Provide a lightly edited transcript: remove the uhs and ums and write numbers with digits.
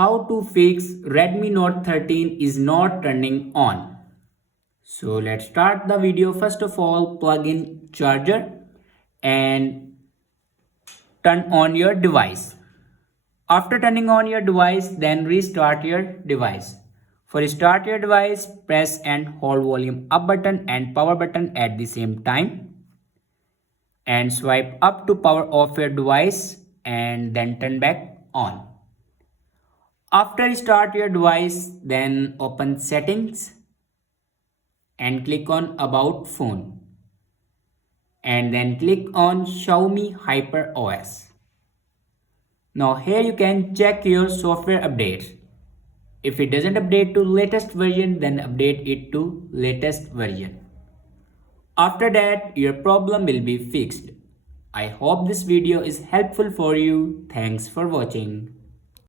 How to fix Redmi Note 13 is not turning on. So let's start the video. First of all, plug in charger and turn on your device. After turning on your device, then restart your device. For start your device, press and hold volume up button and power button at the same time. And swipe up to power off your device and then turn back on. After start your device, then open settings and click on about phone and then click on Xiaomi Hyper OS. Now here you can check your software updates. If it doesn't update to latest version, then update it to latest version. After that, your problem will be fixed. I hope this video is helpful for you. Thanks for watching.